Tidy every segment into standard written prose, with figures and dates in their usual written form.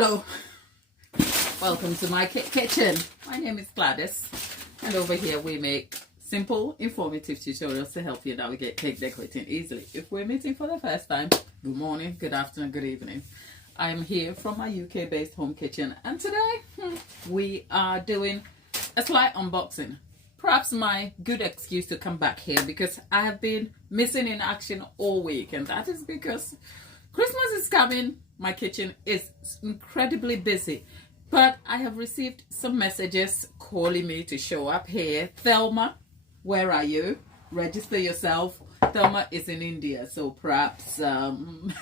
Hello, welcome to my kitchen. My name is Gladys, and over here we make simple, informative tutorials to help you navigate cake decorating easily. If we're meeting for the first time, good morning, good afternoon, good evening. I'm here from my UK-based home kitchen, and today we are doing a slight unboxing. Perhaps my good excuse to come back here because I have been missing in action all week, and that is because Christmas is coming. My kitchen is incredibly busy, but I have received some messages calling me to show up here. Thelma, where are you? Register yourself. Thelma is in India, so perhaps I'm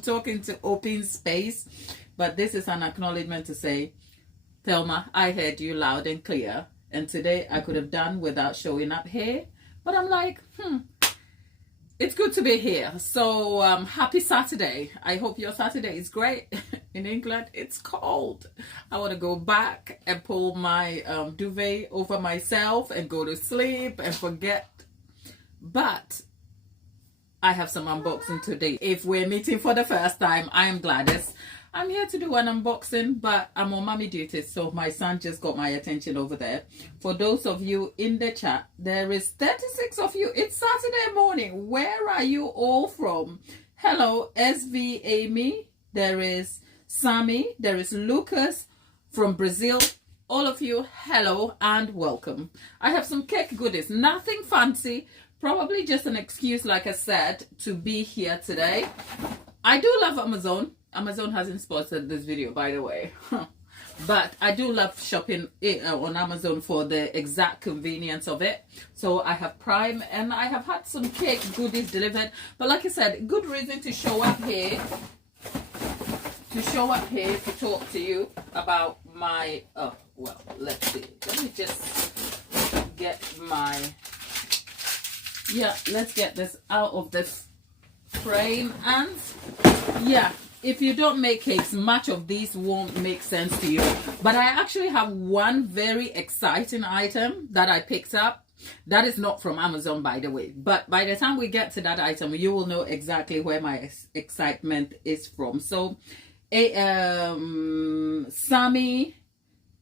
talking to open space, but this is an acknowledgement to say, Thelma, I heard you loud and clear, and today I could have done without showing up here, but I'm like, it's good to be here. So happy Saturday. I hope your Saturday is great. In England it's cold. I want to go back and pull my duvet over myself and go to sleep and forget, but I have some unboxing today. If we're meeting for the first time, I am Gladys. I'm here to do an unboxing, but I'm on mommy duty, so my son just got my attention over there. For those of you in the chat, there is 36 of you. It's Saturday morning. Where are you all from? Hello, SV Amy. There is Sammy. There is Lucas from Brazil. All of you, hello and welcome. I have some cake goodies. Nothing fancy. Probably just an excuse, like I said, to be here today. I do love Amazon. Amazon hasn't sponsored this video, by the way. But I do love shopping on Amazon for the exact convenience of it. So I have Prime and I have had some cake goodies delivered. But like I said, good reason to show up here. To talk to you about my, well, let's see. Let me just get my, let's get this out of this frame. And yeah, if you don't make cakes, much of these won't make sense to you. But I actually have one very exciting item that I picked up. That is not from Amazon, by the way. But by the time we get to that item, you will know exactly where my excitement is from. So, Sammy,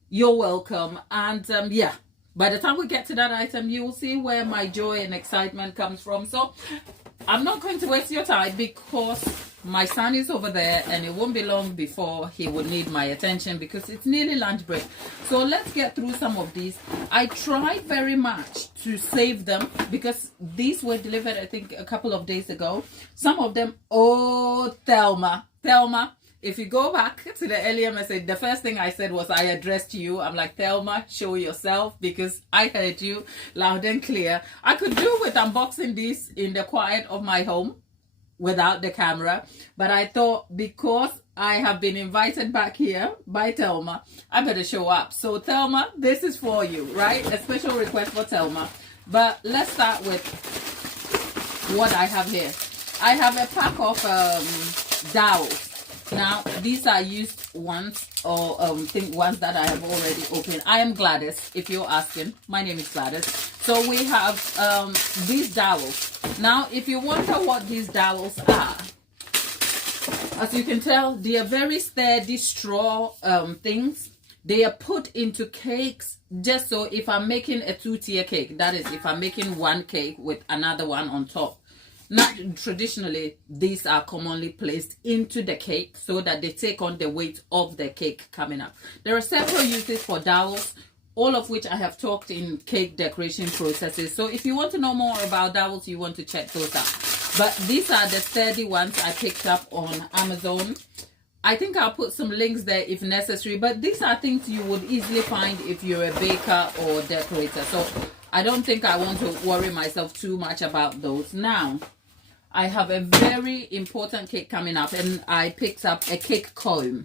you're welcome. And yeah, by the time we get to that item, you will see where my joy and excitement comes from. So I'm not going to waste your time because my son is over there and it won't be long before he will need my attention because it's nearly lunch break. So let's get through some of these. I tried very much to save them because these were delivered, I think, a couple of days ago. Some of them, oh, Thelma, if you go back to the earlier message, the first thing I said was I addressed you. I'm like, Thelma, show yourself because I heard you loud and clear. I could do with unboxing these in the quiet of my home without the camera, but I thought because I have been invited back here by Thelma, I better show up. So Thelma, this is for you, right? A special request for Thelma. But let's start with what I have here. I have a pack of dowels. Now these are used ones, or ones that I have already opened. I am Gladys, if you're asking. My name is Gladys. So we have these dowels. Now, if you wonder what these dowels are, as you can tell, they are very sturdy straw things. They are put into cakes just so if I'm making a two-tier cake, that is, if I'm making one cake with another one on top. Not traditionally, these are commonly placed into the cake so that they take on the weight of the cake coming up. There are several uses for dowels, all of which I have talked in cake decoration processes. So if you want to know more about dowels, you want to check those out. But these are the sturdy ones I picked up on Amazon. I think I'll put some links there if necessary, but these are things you would easily find if you're a baker or decorator. So I don't think I want to worry myself too much about those. Now, I have a very important cake coming up, and I picked up a cake comb.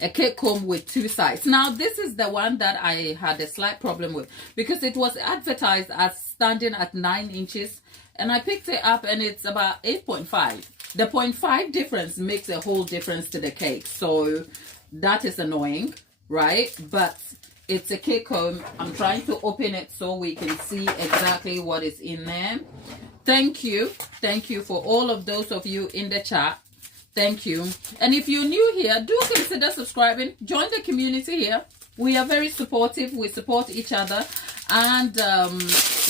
A cake comb with two sides. Now, this is the one that I had a slight problem with because it was advertised as standing at 9 inches, and I picked it up and it's about 8.5. The 0.5 difference makes a whole difference to the cake, so that is annoying, right? But it's a cake comb. I'm trying to open it so we can see exactly what is in there. Thank you for all of those of you in the chat Thank you. And if you're new here, do consider subscribing. Join the community here. We are very supportive. We support each other, and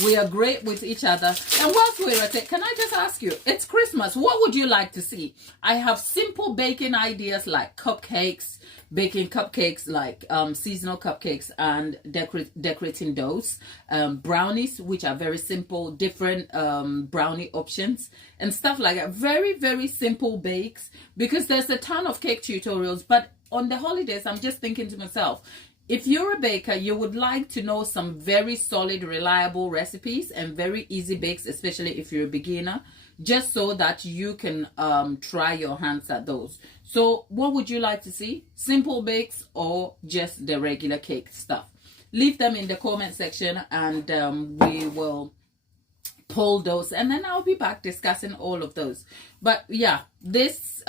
we are great with each other. And whilst we're at it, can I just ask you, it's Christmas. What would you like to see? I have simple baking ideas like cupcakes, baking cupcakes like seasonal cupcakes, and decorating those. Brownies, which are very simple, different brownie options and stuff like that. Very, very simple bakes, because there's a ton of cake tutorials. But on the holidays, I'm just thinking to myself, if you're a baker, you would like to know some very solid, reliable recipes and very easy bakes, especially if you're a beginner, just so that you can try your hands at those. So what would you like to see? Simple bakes or just the regular cake stuff? Leave them in the comment section, and we will pull those, and then I'll be back discussing all of those. But yeah, this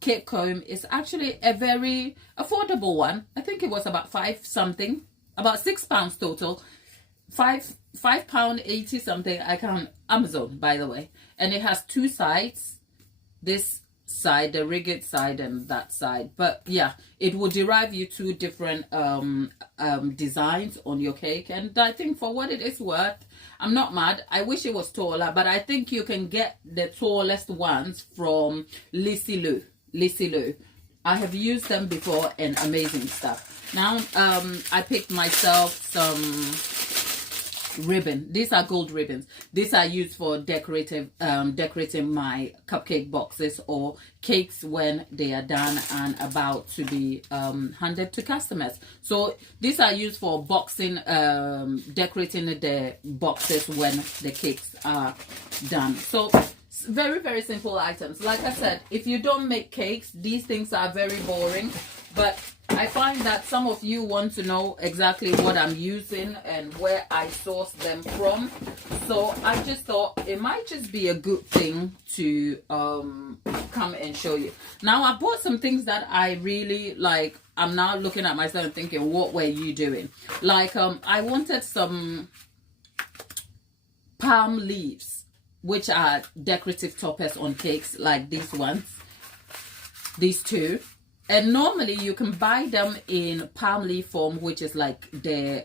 cake comb is actually a very affordable one. I think it was about £5 about £6 total. £5.80 something. I can't. Amazon, by the way. And it has two sides, this side, the rigid side, and that side. But yeah, it will derive you two different designs on your cake, and I think for what it is worth, I'm not mad. I wish it was taller, but I think you can get the tallest ones from Lissy Lou. I have used them before, and amazing stuff. Now I picked myself some ribbon. These are gold ribbons. These are used for decorating my cupcake boxes or cakes when they are done and about to be handed to customers. So these are used for boxing, decorating the boxes when the cakes are done. So very, very simple items. Like I said, if you don't make cakes, these things are very boring, but I find that some of you want to know exactly what I'm using and where I source them from. So I just thought it might just be a good thing to come and show you. Now I bought some things that I really like. I'm now looking at myself and thinking, what were you doing? Like I wanted some palm leaves, which are decorative toppers on cakes, like these ones, these two. And normally you can buy them in palm leaf form, which is like the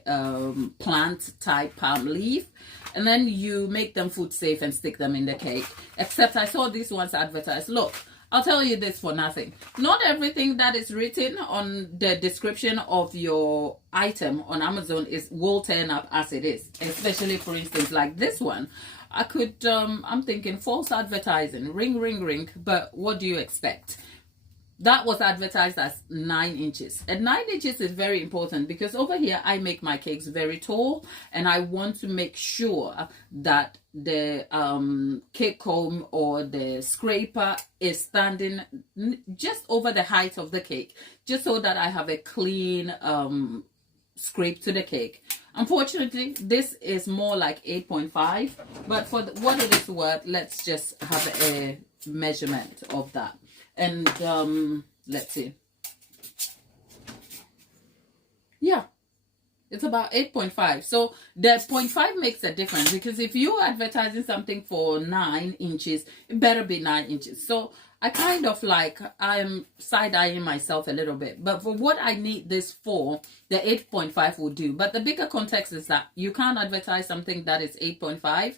plant type palm leaf. And then you make them food safe and stick them in the cake. Except I saw these ones advertised. Look, I'll tell you this for nothing. Not everything that is written on the description of your item on Amazon will turn up as it is. Especially, for instance, like this one. I could, I'm thinking false advertising. Ring, ring, ring. But what do you expect? That was advertised as 9 inches. And 9 inches is very important because over here I make my cakes very tall, and I want to make sure that the cake comb or the scraper is standing just over the height of the cake, just so that I have a clean scrape to the cake. Unfortunately, this is more like 8.5, but for what it is worth, let's just have a measurement of that. And let's see. Yeah, it's about 8.5. So the 0.5 makes a difference, because if you're advertising something for 9 inches, it better be 9 inches. So I kind of like, I'm side-eyeing myself a little bit. But for what I need this for, the 8.5 will do. But the bigger context is that you can't advertise something that is 8.5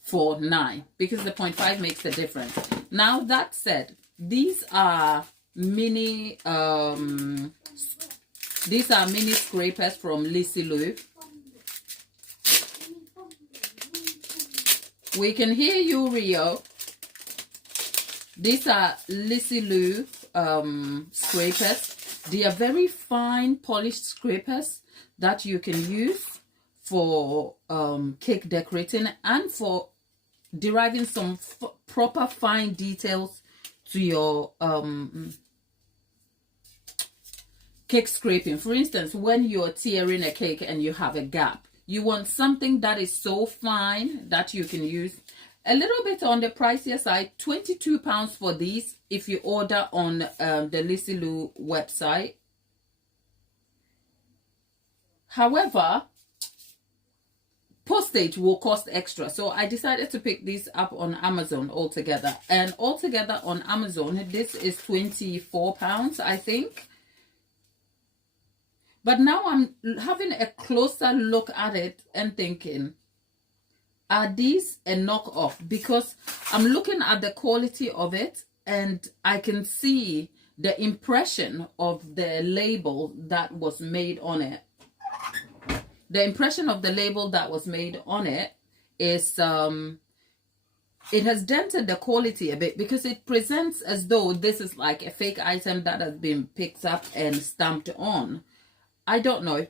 for 9, because the 0.5 makes a difference. Now, that said, these are mini scrapers from Lissy Lou. We can hear you, Rio. These are Lissy Lou scrapers. They are very fine polished scrapers that you can use for cake decorating and for deriving some proper fine details to your cake scraping. For instance, when you're tearing a cake and you have a gap, you want something that is so fine that you can use. A little bit on the pricier side, £22 for these if you order on the Lissy Lou website. However, postage will cost extra, so I decided to pick these up on Amazon altogether. And altogether on Amazon, this is £24, I think. But now I'm having a closer look at it and thinking, are these a knockoff? Because I'm looking at the quality of it and I can see the impression of the label that was made on it. The impression of the label that was made on it is, it has dented the quality a bit, because it presents as though this is like a fake item that has been picked up and stamped on. I don't know.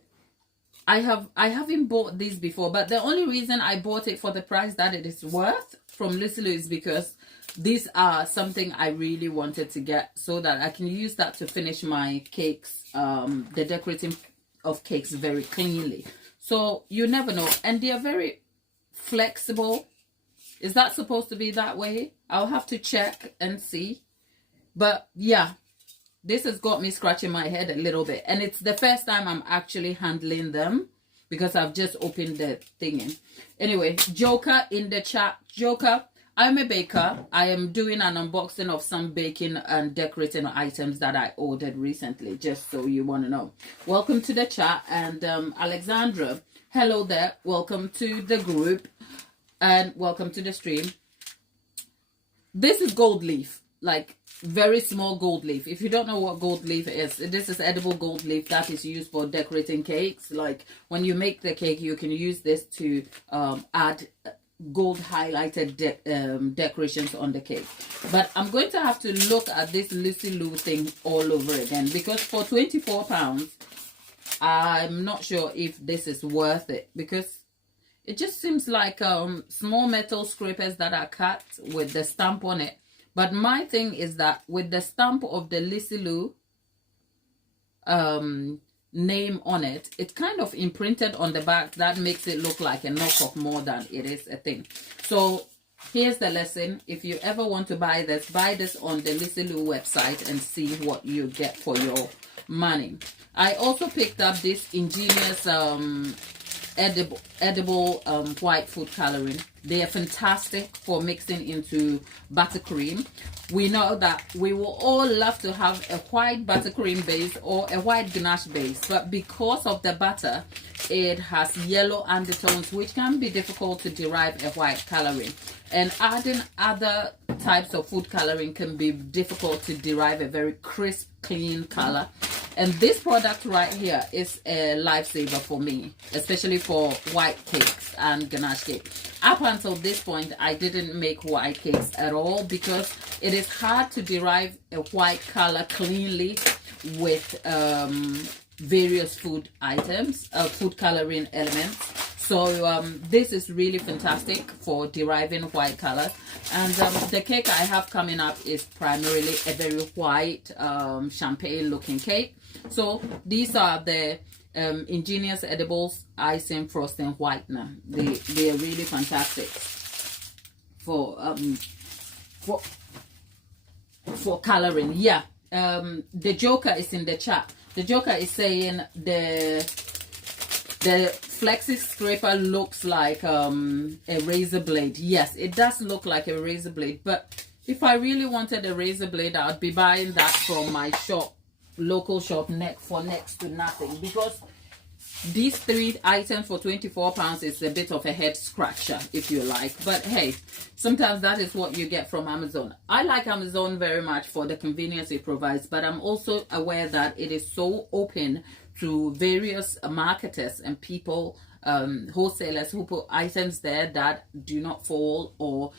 I haven't bought these before, but the only reason I bought it for the price that it is worth from Lucy Lou is because these are something I really wanted to get, so that I can use that to finish my cakes, the decorating of cakes very cleanly. So you never know. And they are very flexible. Is that supposed to be that way? I'll have to check and see. But yeah, this has got me scratching my head a little bit. And it's the first time I'm actually handling them, because I've just opened the thing in. Anyway, Joker in the chat. Joker, I'm a baker. I am doing an unboxing of some baking and decorating items that I ordered recently, just so you want to know. Welcome to the chat. And Alexandra, hello there. Welcome to the group and welcome to the stream. This is gold leaf, like very small gold leaf. If you don't know what gold leaf is, this is edible gold leaf that is used for decorating cakes. Like when you make the cake, you can use this to add gold highlighted decorations on the cake. But I'm going to have to look at this Lucy Lou thing all over again, because for £24 I'm not sure if this is worth it, because it just seems like small metal scrapers that are cut with the stamp on it. But my thing is that with the stamp of the Lucy Lou name on it, it's kind of imprinted on the back. That makes it look like a knockoff more than it is a thing. So here's the lesson. If you ever want to buy this on the Lucy Lou website and see what you get for your money. I also picked up this ingenious edible white food coloring. They are fantastic for mixing into buttercream. We know that we will all love to have a white buttercream base or a white ganache base, but because of the butter, it has yellow undertones, which can be difficult to derive a white coloring. And adding other types of food coloring can be difficult to derive a very crisp, clean color. And this product right here is a lifesaver for me, especially for white cakes and ganache cake. Up until this point, I didn't make white cakes at all, because it is hard to derive a white color cleanly with various food items, food coloring elements. So this is really fantastic for deriving white color. And the cake I have coming up is primarily a very white champagne looking cake. So these are the ingenious edibles icing frosting whitener. They are really fantastic for coloring. Yeah. The Joker is in the chat. The Joker is saying the flexi scraper looks like a razor blade. Yes, it does look like a razor blade, but if I really wanted a razor blade, I would be buying that from my shop, local shop, for next to nothing, because these 3 items for £24 is a bit of a head scratcher, if you like. But hey, sometimes that is what you get from Amazon. I like Amazon very much for the convenience it provides, but I'm also aware that it is so open to various marketers and people, wholesalers who put items there that do not fall or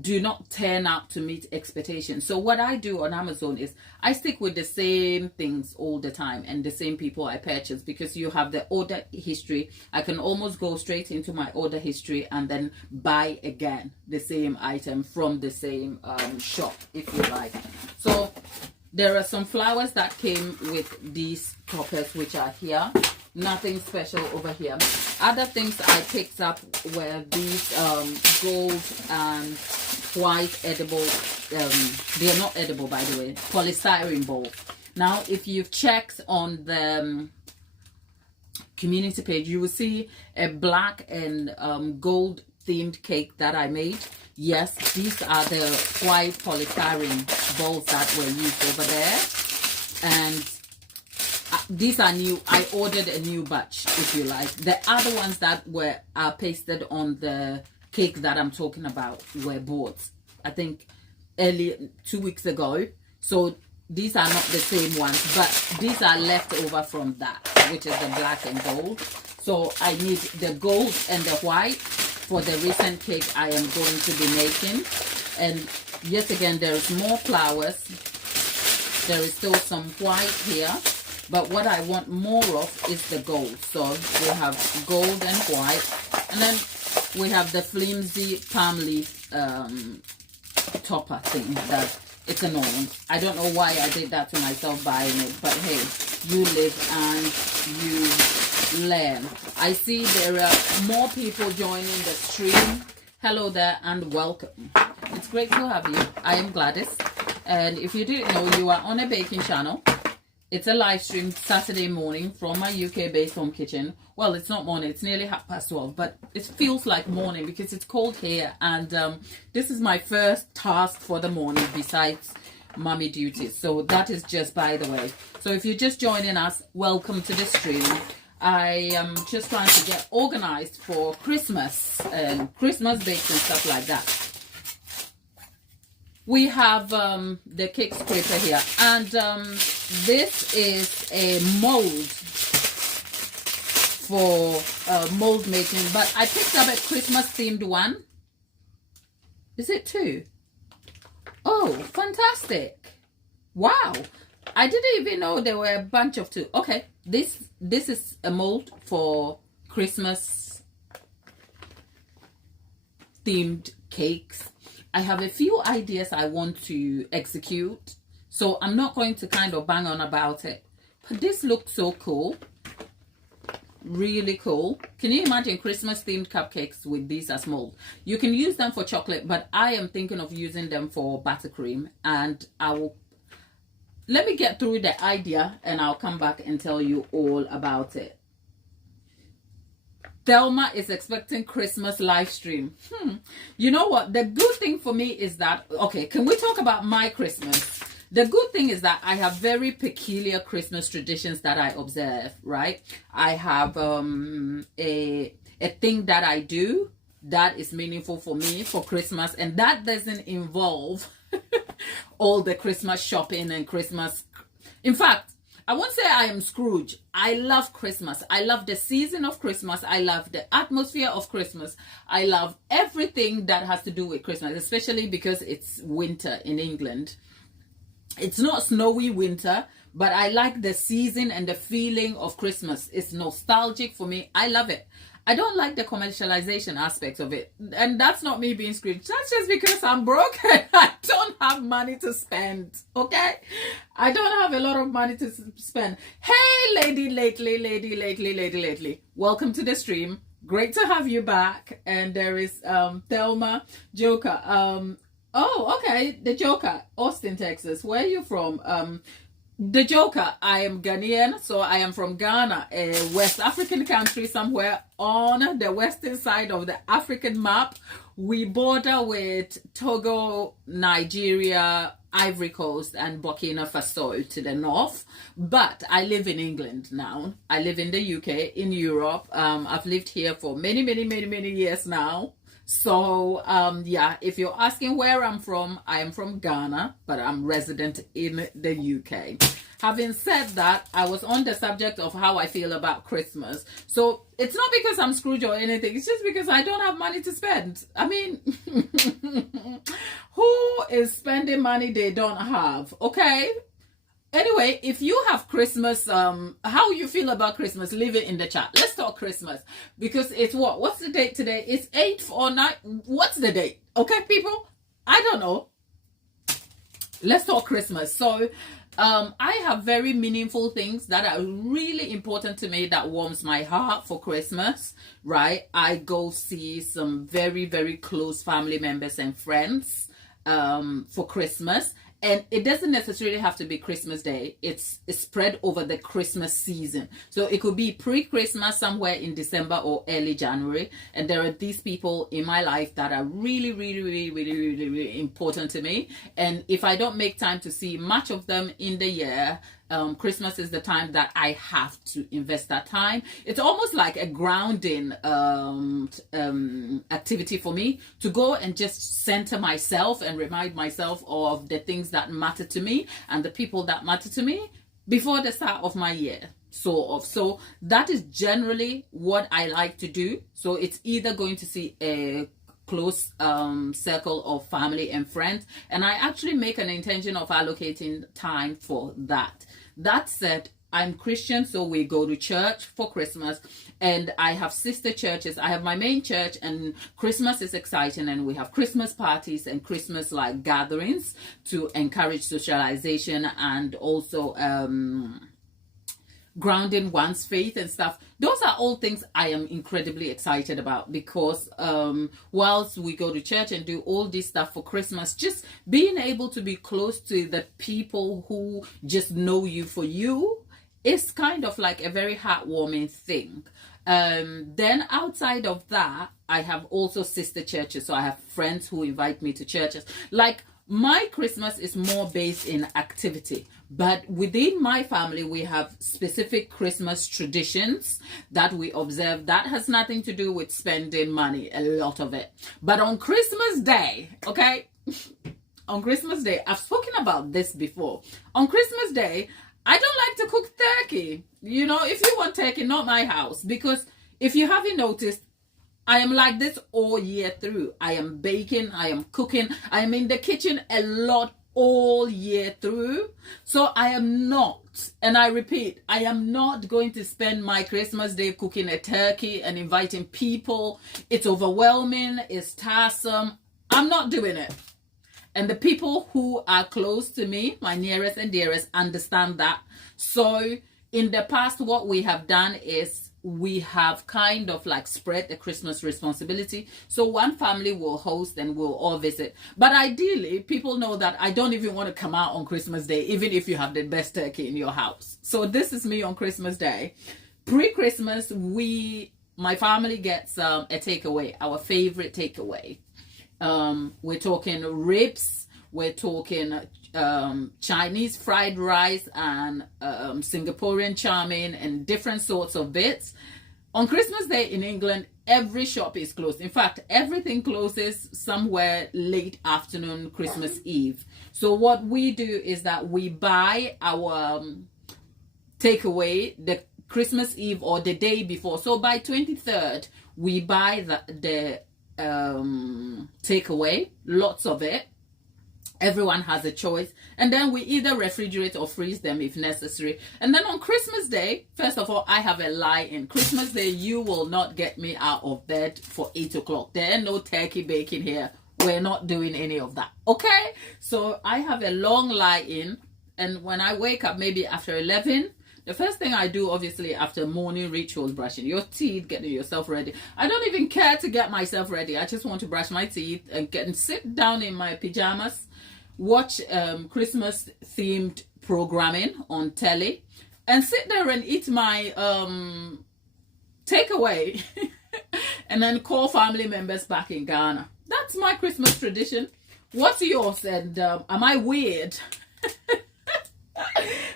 do not turn out to meet expectations. So what I do on Amazon is I stick with the same things all the time and the same people I purchase, because you have the order history. I can almost go straight into my order history and then buy again the same item from the same shop, if you like. So there are some flowers that came with these toppers, which are here. Nothing special over here. Other things I picked up were these gold and white edible, they are not edible by the way, polystyrene bowls. Now if you've checked on the community page, you will see a black and gold themed cake that I made. Yes, these are the white polystyrene balls that were used over there, and these are new. I ordered a new batch, if you like. The other ones that were pasted on the cake that I'm talking about were bought, I think, early 2 weeks ago. So these are not the same ones, but these are left over from that, which is the black and gold. So I need the gold and the white for the recent cake I am going to be making. And yet again, there is more flowers. There is still some white here, but what I want more of is the gold. So we have gold and white, and then we have the flimsy palm leaf topper thing that it's annoying. I don't know why I did that to myself buying it, but hey, you live and you learn. I see there are more people joining the stream. Hello there and welcome. It's great to have you. I am Gladys, and if you didn't know, you are on a baking channel. It's a live stream Saturday morning from my UK-based home kitchen. Well, it's not morning, it's nearly 12:30, but it feels like morning because it's cold here, and this is my first task for the morning besides mommy duties. So that is just by the way. So if you're just joining us, welcome to the stream. I am just trying to get organized for Christmas and Christmas bakes and stuff like that. We have the cake scraper here, and this is a mold for mold making, but I picked up a Christmas themed one. Is it two? Oh, fantastic. Wow. I didn't even know there were a bunch of two. Okay, this is a mold for Christmas themed cakes. I have a few ideas I want to execute, so I'm not going to kind of bang on about it. But this looks so cool. Really cool. Can you imagine Christmas themed cupcakes with these as mold? You can use them for chocolate, but I am thinking of using them for buttercream, and I will let me get through the idea and I'll come back and tell you all about it. Thelma is expecting Christmas live stream. You know what? The good thing for me is that, okay, can we talk about my Christmas? The good thing is that I have very peculiar Christmas traditions that I observe, right? I have a thing that I do that is meaningful for me for Christmas, and that doesn't involve all the Christmas shopping and Christmas. In fact, I won't say I am Scrooge. I love Christmas. I love the season of Christmas. I love the atmosphere of Christmas. I love everything that has to do with Christmas, especially because it's winter in England. It's not snowy winter, but I like the season and the feeling of Christmas. It's nostalgic for me. I love it. I don't like the commercialization aspect of it. And that's not me being Scrooge. That's just because I'm broke and I don't have money to spend. Okay? I don't have a lot of money to spend. Hey, lady lately. Welcome to the stream. Great to have you back. And there is Thelma Joker. Oh, okay. The Joker. Austin, Texas. Where are you from? The Joker, I am Ghanaian, so I am from Ghana, a West African country somewhere on the western side of the African map. We border with Togo, Nigeria, Ivory Coast, and Burkina Faso to the north. But I live in England now. I live in the UK, in Europe. I've lived here for many years now. So, yeah, if you're asking where I'm from, I am from Ghana, but I'm resident in the UK. Having said that, I was on the subject of how I feel about Christmas. So it's not because I'm Scrooge or anything. It's just because I don't have money to spend. I mean, who is spending money they don't have? Okay. Anyway, if you have Christmas, how you feel about Christmas, leave it in the chat. Let's talk Christmas, because it's what? What's the date today? It's 8th or 9th. What's the date? Okay, people? I don't know. Let's talk Christmas. So, I have very meaningful things that are really important to me that warms my heart for Christmas, right? I go see some very close family members and friends for Christmas. And it doesn't necessarily have to be Christmas Day. It's spread over the Christmas season. So it could be pre-Christmas somewhere in December or early January. And there are these people in my life that are really, really, really, really, really, really important to me. And if I don't make time to see much of them in the year, Christmas is the time that I have to invest that time. It's almost like a grounding activity for me to go and just center myself and remind myself of the things that matter to me and the people that matter to me before the start of my year, sort of. So that is generally what I like to do. So it's either going to see a close circle of family and friends, and I actually make an intention of allocating time for that. That said, I'm Christian, so we go to church for Christmas, and I have sister churches. I have my main church, and Christmas is exciting, and we have Christmas parties and Christmas like gatherings to encourage socialization and also grounding one's faith and stuff. Those are all things I am incredibly excited about, because whilst we go to church and do all this stuff for Christmas, just being able to be close to the people who just know you for you is kind of like a very heartwarming thing. Then outside of that, I have also sister churches. So I have friends who invite me to churches. Like, my Christmas is more based in activity, but within my family, we have specific Christmas traditions that we observe. That has nothing to do with spending money, a lot of it. But on Christmas Day, okay, on Christmas Day, I've spoken about this before. On Christmas Day, I don't like to cook turkey. You know, if you want turkey, not my house, because if you haven't noticed, I am like this all year through. I am baking, I am cooking, I am in the kitchen a lot all year through. So I am not, and I repeat, I am not going to spend my Christmas Day cooking a turkey and inviting people. It's overwhelming, it's tiresome. I'm not doing it. And the people who are close to me, my nearest and dearest, understand that. So in the past, what we have done is we have kind of like spread the Christmas responsibility. So one family will host and we'll all visit. But ideally, people know that I don't even want to come out on Christmas Day, even if you have the best turkey in your house. So this is me on Christmas Day. Pre-Christmas, my family gets a takeaway, our favorite takeaway. We're talking ribs, we're talking Chinese fried rice and Singaporean chow mein and different sorts of bits. On Christmas Day in England, every shop is closed. In fact, everything closes somewhere late afternoon, Christmas Eve. So what we do is that we buy our takeaway the Christmas Eve or the day before. So by 23rd, we buy the takeaway, lots of it. Everyone has a choice, and then we either refrigerate or freeze them if necessary. And then on Christmas Day, first of all, I have a lie in. Christmas Day, you will not get me out of bed for 8 o'clock. There are no turkey baking here. We're not doing any of that, okay? So I have a long lie in, and when I wake up maybe after 11, the first thing I do, obviously, after morning rituals, brushing your teeth, getting yourself ready. I don't even care to get myself ready. I just want to brush my teeth and sit down in my pajamas, watch Christmas themed programming on telly, and sit there and eat my takeaway and then call family members back in Ghana. That's my Christmas tradition. What's yours? And am I weird?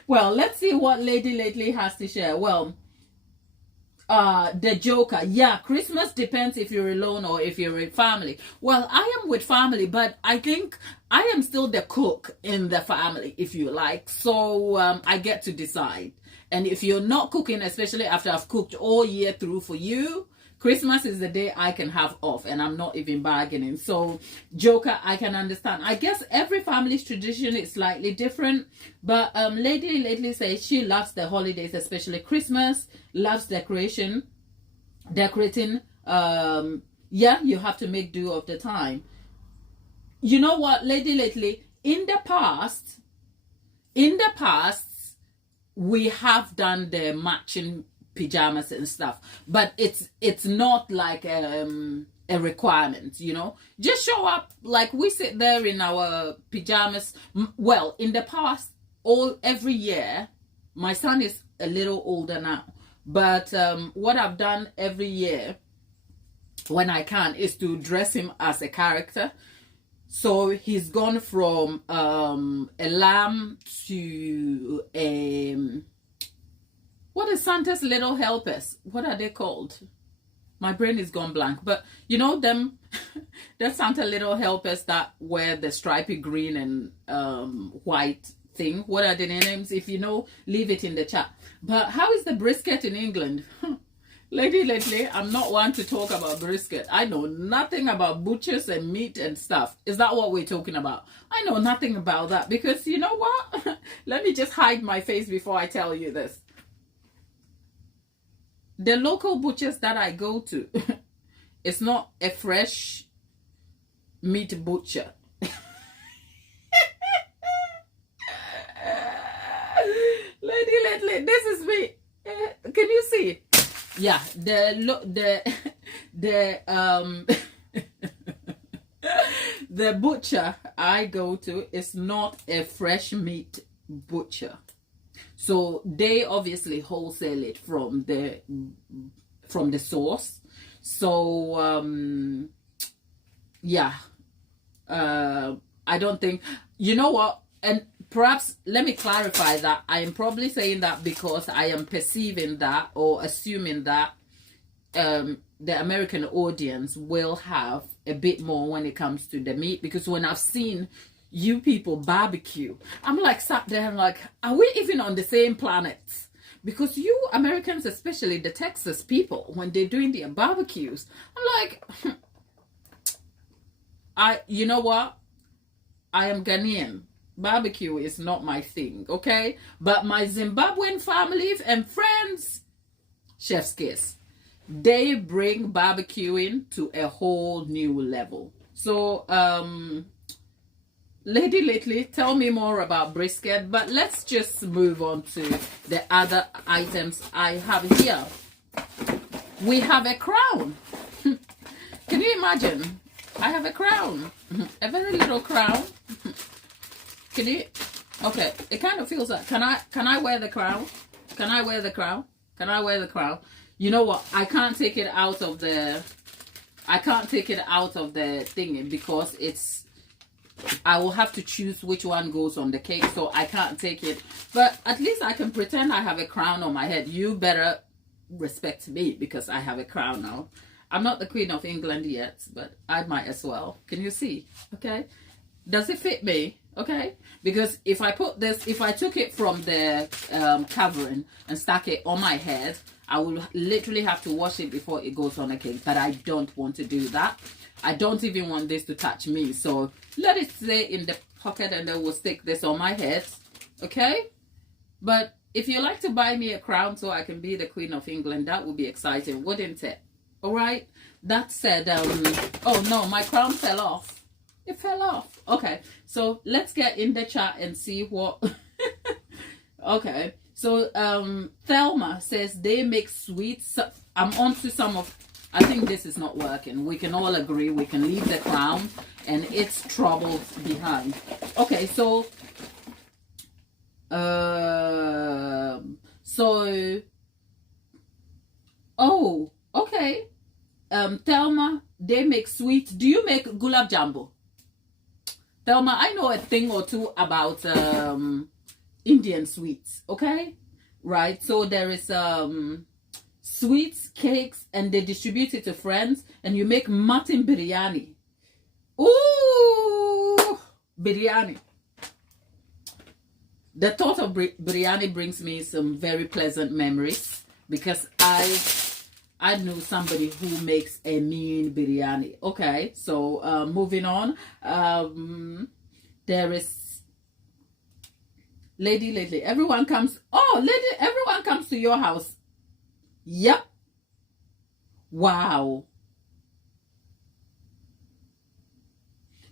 Well, let's see what Lady Lately has to share. Well, the Joker. Yeah, Christmas depends if you're alone or if you're with family. Well, I am with family, but I think I am still the cook in the family, if you like. So I get to decide. And if you're not cooking, especially after I've cooked all year through for you, Christmas is the day I can have off, and I'm not even bargaining. So, Joker, I can understand. I guess every family's tradition is slightly different, but Lady lately says she loves the holidays, especially Christmas, loves decorating. Yeah, you have to make do of the time. You know what, Lady lately, in the past, we have done the matching pajamas and stuff, but it's not like a a requirement, you know. Just show up. Like, we sit there in our pajamas. Well, in the past, every year, my son is a little older now, but what I've done every year when I can is to dress him as a character. So he's gone from a lamb to what is Santa's little helpers? What are they called? My brain is gone blank. But you know them, the Santa little helpers that wear the stripy green and white thing. What are their names? If you know, leave it in the chat. But how is the brisket in England? Lately, I'm not one to talk about brisket. I know nothing about butchers and meat and stuff. Is that what we're talking about? I know nothing about that because you know what? Let me just hide my face before I tell you this. The local butchers that I go to, it's not a fresh meat butcher. Lady, this is me. Can you see? Yeah, the the butcher I go to is not a fresh meat butcher. So they obviously wholesale it from the source. So yeah, I don't think, you know what, and perhaps let me clarify that I am probably saying that because I am perceiving that or assuming that the American audience will have a bit more when it comes to the meat, because when I've seen you people barbecue, I'm like sat there and like, are we even on the same planet? Because you Americans, especially the Texas people, when they're doing their barbecues, I'm like, you know what? I am Ghanaian. Barbecue is not my thing, okay? But my Zimbabwean family and friends, chef's kiss. They bring barbecuing to a whole new level. So, lately, tell me more about brisket, but let's just move on to the other items I have here. We have a crown. Can you imagine? I have a crown. A very little crown. Can you? Okay, it kind of feels like, can I wear the crown? Can I wear the crown? Can I wear the crown? You know what? I can't take it out of the thingy because I will have to choose which one goes on the cake, so I can't take it. But at least I can pretend I have a crown on my head. You better respect me because I have a crown now. I'm not the Queen of England yet, but I might as well. Can you see? Okay. Does it fit me? Okay. Because if I took it from the covering and stuck it on my head, I will literally have to wash it before it goes on a cake. But I don't want to do that. I don't even want this to touch me. So let it stay in the pocket and then we'll stick this on my head. Okay? But if you like to buy me a crown so I can be the Queen of England, that would be exciting, wouldn't it? All right? That said, oh no, my crown fell off. It fell off. Okay, so let's get in the chat and see what... Okay, so Thelma says they make sweets. I'm on to some of... I think this is not working. We can all agree we can leave the crown and its troubles behind. Okay, so... Oh, okay. Thelma, they make sweets. Do you make gulab jambo? Thelma, I know a thing or two about Indian sweets, okay? Right, so there is sweets, cakes, and they distribute it to friends, and you make mutton biryani. Ooh, biryani. The thought of biryani brings me some very pleasant memories because I knew somebody who makes a mean biryani. Okay, so moving on. There is Lady. Everyone comes. Oh, Lady, everyone comes to your house. Yep. Wow.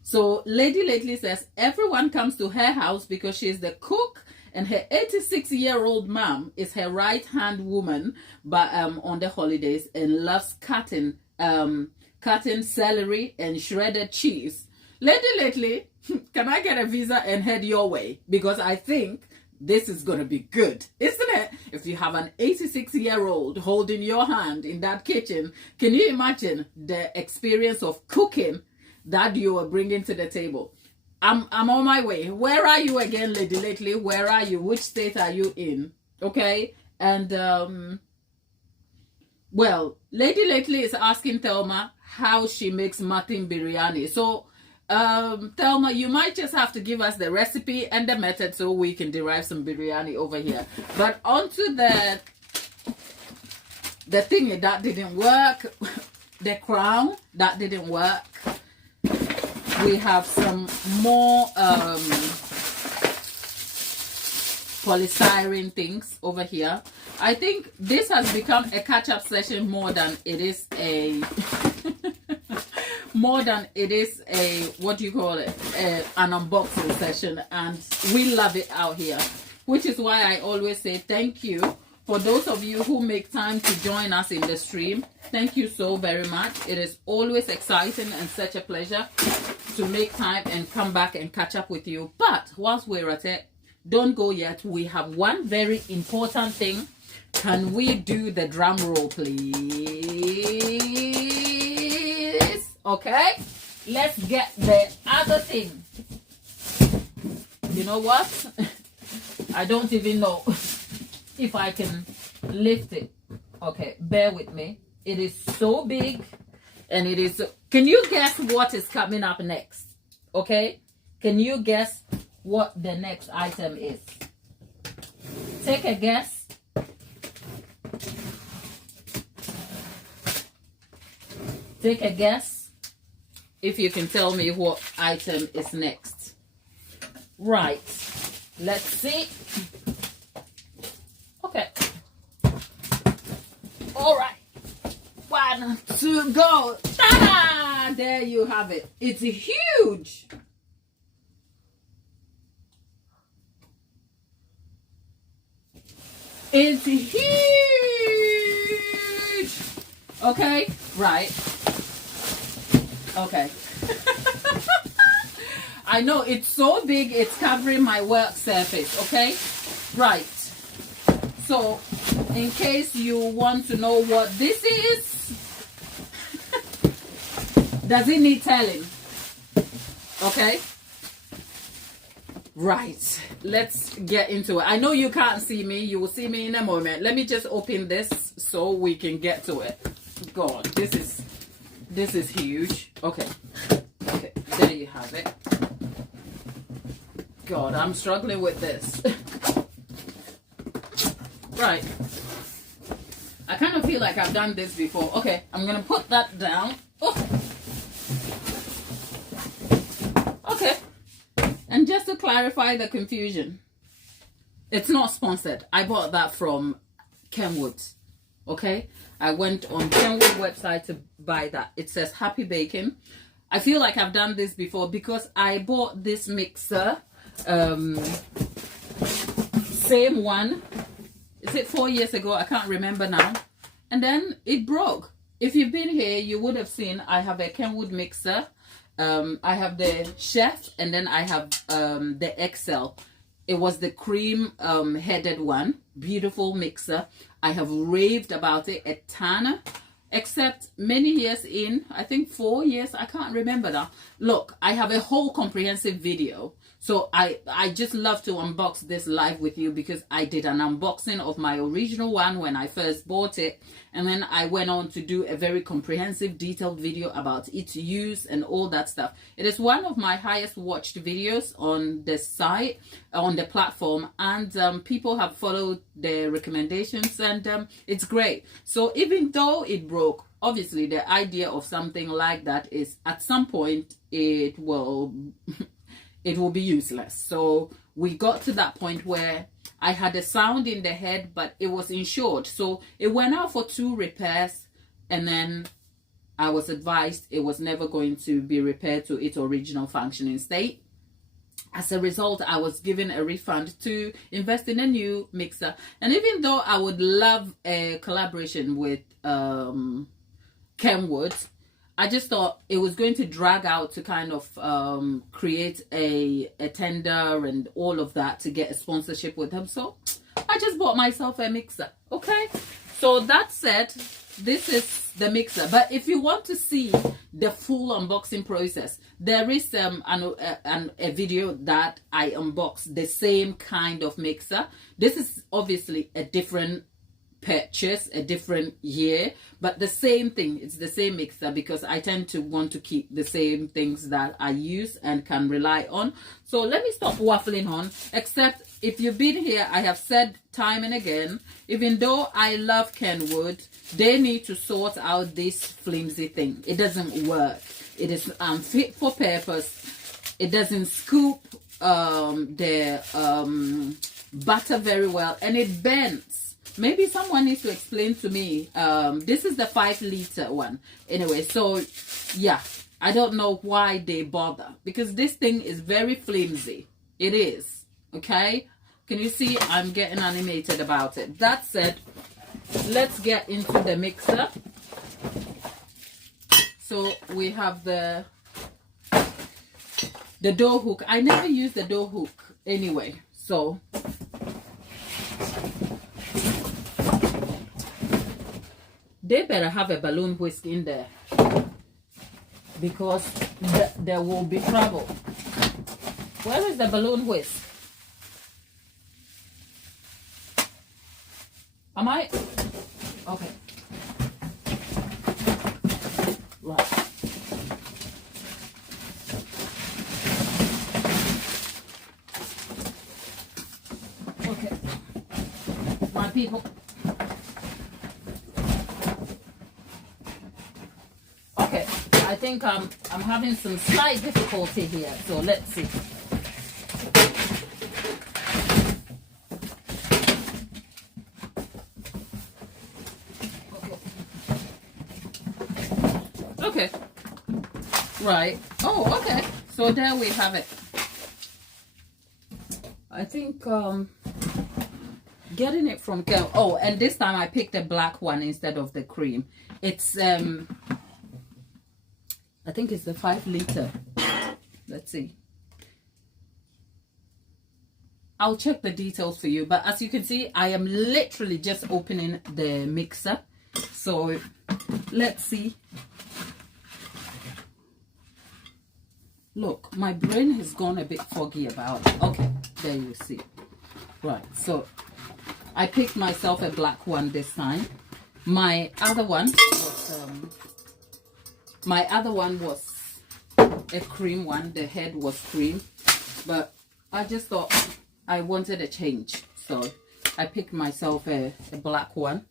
So Lady says everyone comes to her house because she's the cook and her 86-year-old mom is her right-hand woman but on the holidays and loves cutting cutting celery and shredded cheese. Lately, can I get a visa and head your way? Because I think this is going to be good, isn't it? If you have an 86-year-old holding your hand in that kitchen, can you imagine the experience of cooking that you are bringing to the table? I'm on my way. Where are you again, Lady Lately? Where are you? Which state are you in? Okay. And well, Lady Lately is asking Thelma how she makes mutton biryani. So Thelma, you might just have to give us the recipe and the method so we can derive some biryani over here. But onto the thing that didn't work, the crown that didn't work. We have some more polystyrene things over here. I think this has become a catch-up session more than it is a what do you call it, an unboxing session, and we love it out here, which is why I always say thank you for those of you who make time to join us in the stream. Thank you so very much. It is always exciting and such a pleasure to make time and come back and catch up with you. But whilst we're at it, don't go yet. We have one very important thing. Can we do the drum roll, please? Okay, let's get the other thing. You know what? I don't even know if I can lift it. Okay, bear with me. It is so big, and it is. Can you guess what is coming up next? Okay, can you guess what the next item is? Take a guess. Take a guess if you can tell me what item is next. Right, let's see. Okay. All right. 1, 2, go. Ta-da! There you have it. It's huge. It's huge. Okay, right. Okay. I know it's so big, it's covering my work surface. Okay, right. So, in case you want to know what this is, does it need telling? Okay. Right, let's get into it. I know you can't see me. You will see me in a moment. Let me just open this so we can get to it. God, this is huge. Okay, there you have it. God, I'm struggling with this. Right, I kind of feel like I've done this before. Okay, I'm gonna put that down. Oh. Okay. And just to clarify the confusion, it's not sponsored. I bought that from Kenwood. Okay, I went on Kenwood website to buy that. It says Happy Baking. I feel like I've done this before because I bought this mixer, same one. Is it 4 years ago? I can't remember now. And then it broke. If you've been here, you would have seen I have a Kenwood mixer. I have the Chef, and then I have the XL. It was the cream headed one. Beautiful mixer. I have raved about it a ton, except many years in, I think 4 years, I can't remember now. Look, I have a whole comprehensive video. So I just love to unbox this live with you because I did an unboxing of my original one when I first bought it. And then I went on to do a very comprehensive, detailed video about its use and all that stuff. It is one of my highest watched videos on the site, on the platform. And people have followed the recommendations, and it's great. So even though it broke, obviously the idea of something like that is at some point it will... it will be useless. So we got to that point where I had a sound in the head, but it was insured. So it went out for 2 repairs, and then I was advised it was never going to be repaired to its original functioning state. As a result, I was given a refund to invest in a new mixer. And even though I would love a collaboration with Kenwood, I just thought it was going to drag out to kind of create a tender and all of that to get a sponsorship with them. So I just bought myself a mixer. Okay, so that said, this is the mixer. But if you want to see the full unboxing process, there is a video that I unboxed the same kind of mixer. This is obviously a different purchase, a different year, but the same thing. It's the same mixer because I tend to want to keep the same things that I use and can rely on. So let me stop waffling on, except if you've been here, I have said time and again, even though I love Kenwood, they need to sort out this flimsy thing. It doesn't work. It is unfit for purpose. It doesn't scoop the butter very well, and it bends. Maybe someone needs to explain to me. This is the 5-liter one. Anyway, so yeah, I don't know why they bother, because this thing is very flimsy. It is. Okay? Can you see? I'm getting animated about it. That said, let's get into the mixer. So we have the door hook. I never use the door hook anyway. So they better have a balloon whisk in there, because there will be trouble. Where is the balloon whisk? Am I? Okay. Right. Okay. My people. Okay. I think I'm having some slight difficulty here. So let's see. Okay. Right. Oh, okay. So there we have it. I think getting it from Kel. Oh, and this time I picked a black one instead of the cream. It's I think it's the 5-liter. Let's see. I'll check the details for you, but as you can see, I am literally just opening the mixer. So let's see. Look, my brain has gone a bit foggy about it. Okay, there you see. Right, so I picked myself a black one this time. My other one was a cream one. The head was cream, but I just thought I wanted a change, so I picked myself a black one.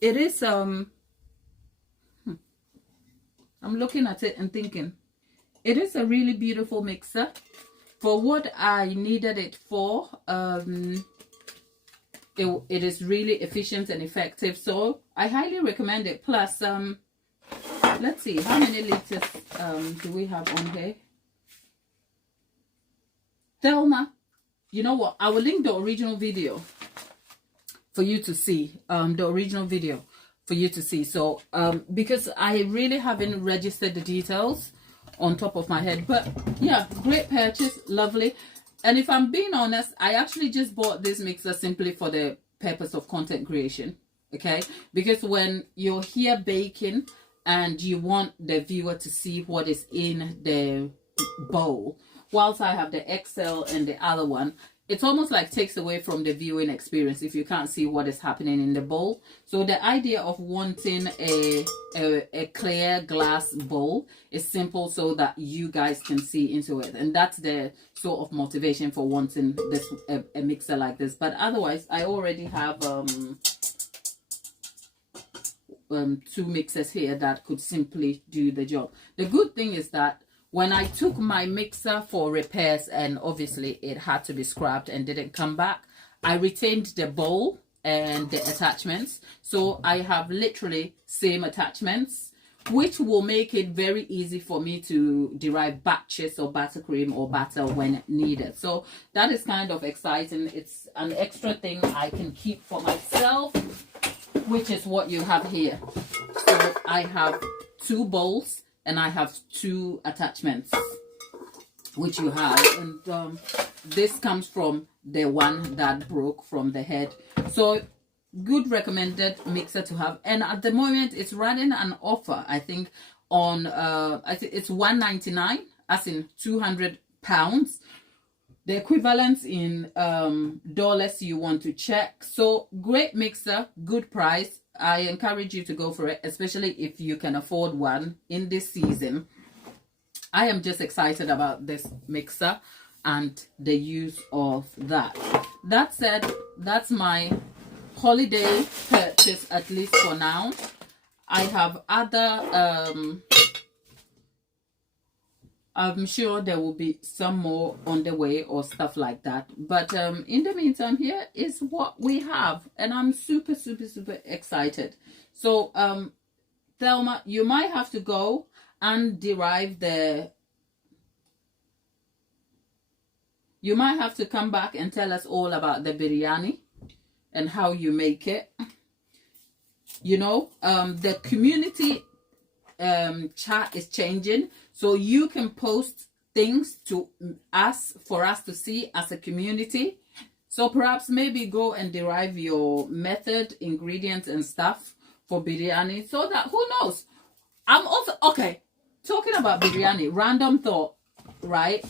It is I'm looking at it and thinking, it is a really beautiful mixer for what I needed it for. It is really efficient and effective, so I highly recommend it. Plus, let's see, how many liters do we have on here? Thelma, you know what? I will link the original video for you to see. So because I really haven't registered the details on top of my head, but yeah, great purchase, lovely. And if I'm being honest, I actually just bought this mixer simply for the purpose of content creation. Okay, because when you're here baking and you want the viewer to see what is in the bowl, whilst I have the XL and the other one, it's almost like takes away from the viewing experience if you can't see what is happening in the bowl. So the idea of wanting a clear glass bowl is simple, so that you guys can see into it, and that's the sort of motivation for wanting this a mixer like this. But otherwise, I already have 2 mixers here that could simply do the job. The good thing is that when I took my mixer for repairs, and obviously it had to be scrapped and didn't come back, I retained the bowl and the attachments. So I have literally same attachments, which will make it very easy for me to derive batches of buttercream or butter when needed. So that is kind of exciting. It's an extra thing I can keep for myself, which is what you have here. So I have 2 bowls and I have 2 attachments, which you have, and this comes from the one that broke from the head. So good recommended mixer to have. And at the moment it's running an offer, I think, on I think it's $199, as in £200. The equivalent in dollars you want to check. So great mixer, good price. I encourage you to go for it, especially if you can afford one in this season. I am just excited about this mixer and the use of that. That said, that's my holiday purchase, at least for now. I have other I'm sure there will be some more on the way or stuff like that, but in the meantime, here is what we have, and I'm super excited. So Thelma, you might have to go and derive the, you might have to come back and tell us all about the biryani and how you make it. You know, the community chat is changing, so you can post things to us for us to see as a community. So perhaps maybe go and derive your method, ingredients and stuff for biryani, so that, who knows, I'm also okay. Talking about biryani, random thought, right?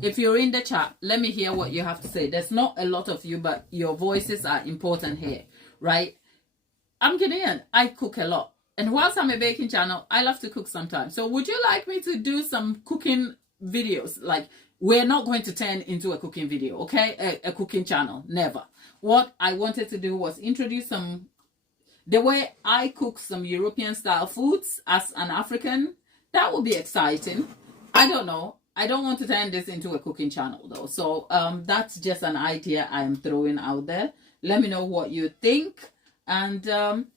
If you're in the chat, let me hear what you have to say. There's not a lot of you, but your voices are important here, right? I'm Ghanaian. I cook a lot. And whilst I'm a baking channel, I love to cook sometimes. So would you like me to do some cooking videos? Like, we're not going to turn into a cooking video, okay? A cooking channel, never. What I wanted to do was introduce the way I cook some European style foods as an African. That would be exciting. I don't know. I don't want to turn this into a cooking channel though. So that's just an idea I'm throwing out there. Let me know what you think. And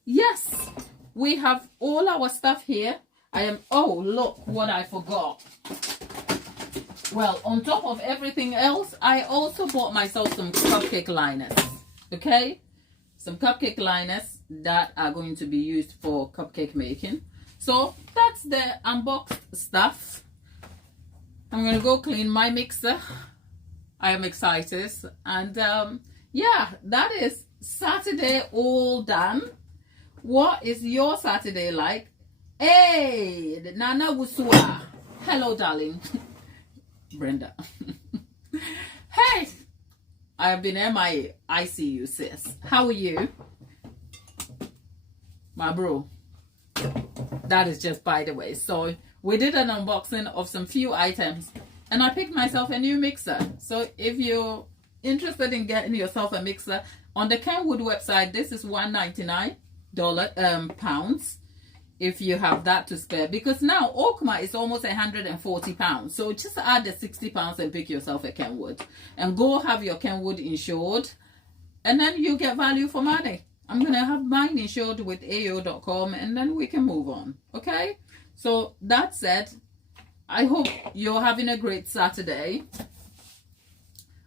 yes, we have all our stuff here. Oh, look what I forgot. Well, on top of everything else, I also bought myself some cupcake liners. Okay? Some cupcake liners that are going to be used for cupcake making. So that's the unboxed stuff. I'm going to go clean my mixer. I am excited. And yeah, that is Saturday all done. What is your Saturday like? Hey, Nana Wusua. Hello, darling. Brenda. Hey, I've been MIA. I see you, sis. How are you? My bro. That is just by the way. So we did an unboxing of some few items and I picked myself a new mixer. So if you're interested in getting yourself a mixer, on the Kenwood website, this is $199 pounds if you have that to spare, because now Okma is almost £140. So just add the £60 and pick yourself a Kenwood and go have your Kenwood insured, and then you get value for money. I'm gonna have mine insured with AO.com and then we can move on. Okay, so that said, I hope you're having a great Saturday.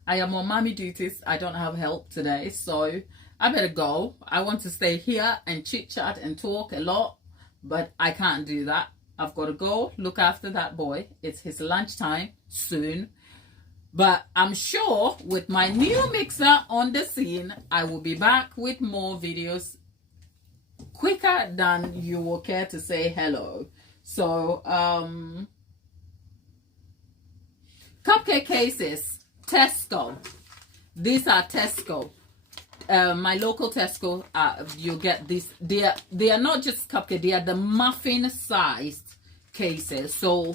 I am on mommy duties. I don't have help today, so I better go. I want to stay here and chit chat and talk a lot, but I can't do that. I've got to go look after that boy. It's his lunchtime soon. But I'm sure with my new mixer on the scene, I will be back with more videos quicker than you will care to say hello. So, cupcake cases. Tesco. These are Tesco. My local Tesco. You get these. They are not just cupcake. They are the muffin sized cases. So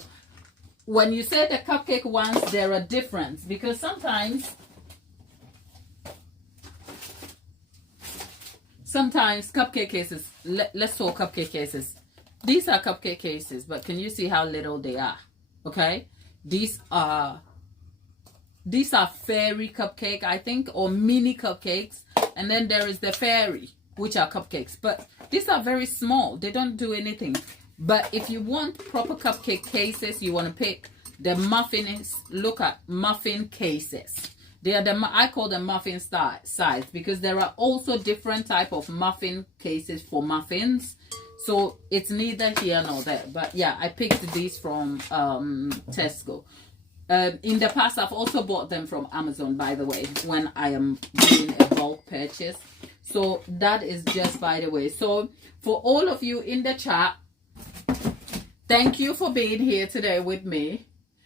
when you say the cupcake ones, there are difference, because sometimes cupcake cases. Let's talk cupcake cases. These are cupcake cases, but can you see how little they are? Okay, these are fairy cupcake, I think, or mini cupcakes, and then there is the fairy, which are cupcakes, but these are very small. They don't do anything. But if you want proper cupcake cases, you want to pick the muffins. Look at muffin cases. They are I call them muffin size, because there are also different type of muffin cases for muffins. So it's neither here nor there. But yeah, I picked these from Tesco. In the past, I've also bought them from Amazon, by the way, when I am doing a bulk purchase. So that is just by the way. So for all of you in the chat, thank you for being here today with me.